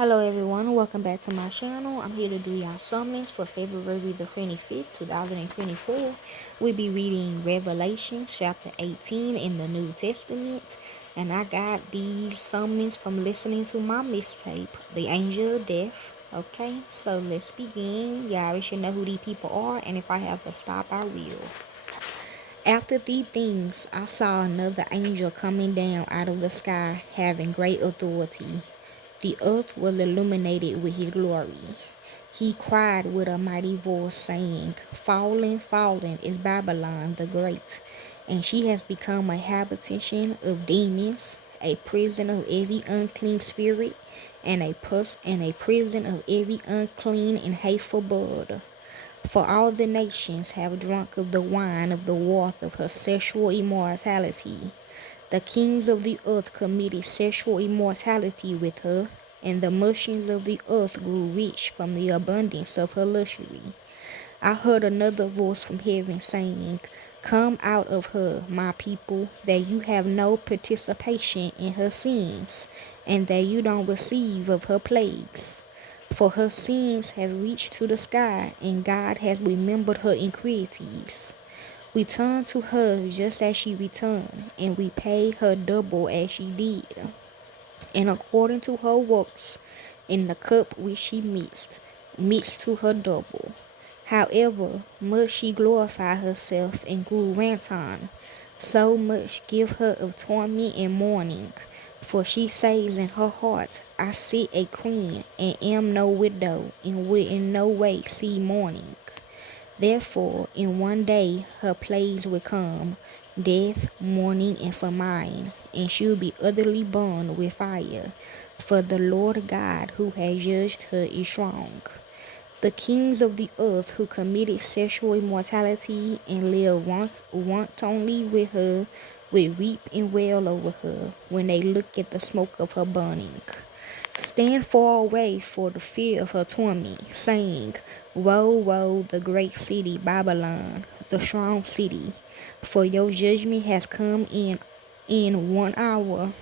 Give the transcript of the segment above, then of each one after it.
Hello everyone, welcome back to my channel. I'm here to do y'all summons for February the 25th, 2024. We'll be reading Revelation chapter 18 in the New Testament. And I got these summons from listening to my mixtape, The Angel of Death. Okay, so let's begin. Y'all already should know who these people are, and if I have to stop, I will. After these things, I saw another angel coming down out of the sky, having great authority. The earth was illuminated with his glory. He cried with a mighty voice, saying, Fallen, fallen is Babylon the Great, and she has become a habitation of demons, a prison of every unclean spirit, and a prison of every unclean and hateful bird. For all the nations have drunk of the wine of the wrath of her sexual immortality. The kings of the earth committed sexual immortality with her, and the merchants of the earth grew rich from the abundance of her luxury. I heard another voice from heaven saying, Come out of her, my people, that you have no participation in her sins, and that you don't receive of her plagues. For her sins have reached to the sky, and God has remembered her iniquities. We turn to her just as she returned, and we pay her double as she did, and according to her works, in the cup which she mixed to her double. However much she glorified herself and grew wanton, so much give her of torment and mourning. For she says in her heart, I sit a queen, and am no widow, and will in no way see mourning. Therefore, in one day her plagues will come, death, mourning, and famine, and she will be utterly burned with fire. For the Lord God who has judged her is strong. The kings of the earth who committed sexual immorality and live wantonly with her will weep and wail over her when they look at the smoke of her burning. Stand far away for the fear of her torment, saying, Woe, woe, the great city Babylon, the strong city, for your judgment has come in 1 hour.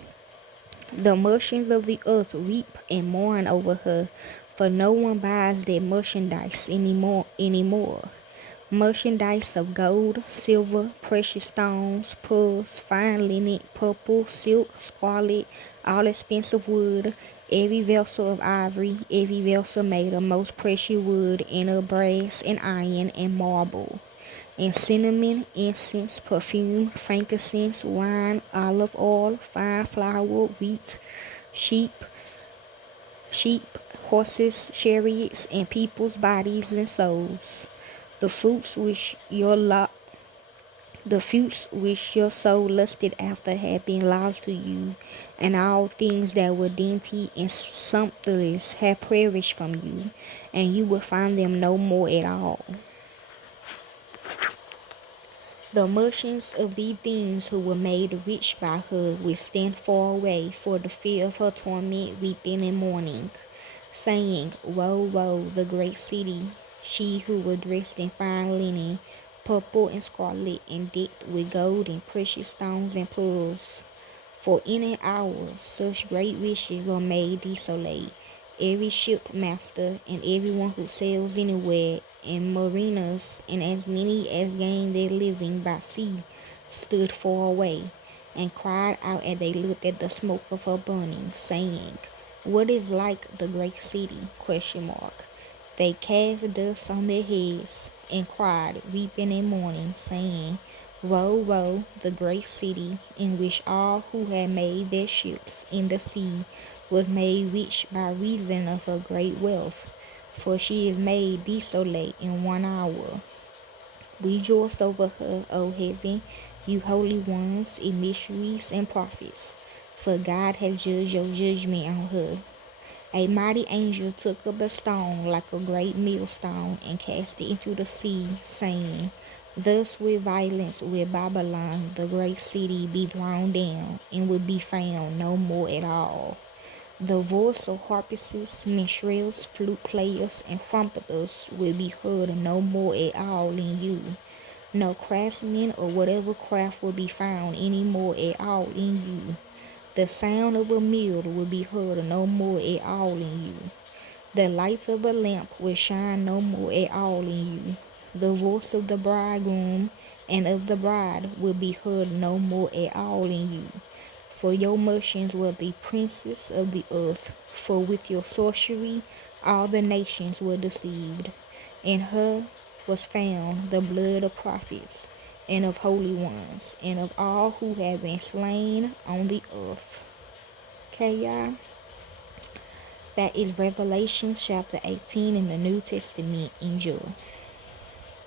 The merchants of the earth weep and mourn over her, for no one buys their merchandise anymore. Merchandise of gold, silver, precious stones, pearls, fine linen, purple, silk, scarlet, all expensive wood, every vessel of ivory, every vessel made of most precious wood, and of brass and iron and marble, and cinnamon, incense, perfume, frankincense, wine, olive oil, fine flour, wheat, sheep, sheep, horses, chariots, and people's bodies and souls. The fruits which your soul lusted after had been lost to you, and all things that were dainty and sumptuous have perished from you, and you will find them no more at all. The merchants of these things who were made rich by her will stand far away for the fear of her torment, weeping and mourning, saying, Woe, woe, the great city, she who was dressed in fine linen, purple and scarlet, and decked with gold and precious stones and pearls. For in an hour such great riches are made desolate. Every shipmaster and everyone who sails anywhere, and mariners, and as many as gain their living by sea, stood far away, and cried out as they looked at the smoke of her burning, saying, What is like the great city? They cast dust on their heads, and cried, weeping and mourning, saying, Woe, woe, the great city, in which all who had made their ships in the sea was made rich by reason of her great wealth, for she is made desolate in 1 hour. Rejoice over her, O heaven, you holy ones, in mysteries and prophets, for God has judged your judgment on her. A mighty angel took up a stone like a great millstone and cast it into the sea, saying, Thus with violence will Babylon, the great city, be thrown down, and will be found no more at all. The voice of harpists, minstrels, flute players, and trumpeters will be heard no more at all in you. No craftsman or whatever craft will be found any more at all in you. The sound of a mill will be heard no more at all in you. The light of a lamp will shine no more at all in you. The voice of the bridegroom and of the bride will be heard no more at all in you. For your motions were the princes of the earth, for with your sorcery all the nations were deceived. In her was found the blood of prophets, and of holy ones, and of all who have been slain on the earth. Okay, y'all? That is Revelation chapter 18 in the New Testament. Enjoy.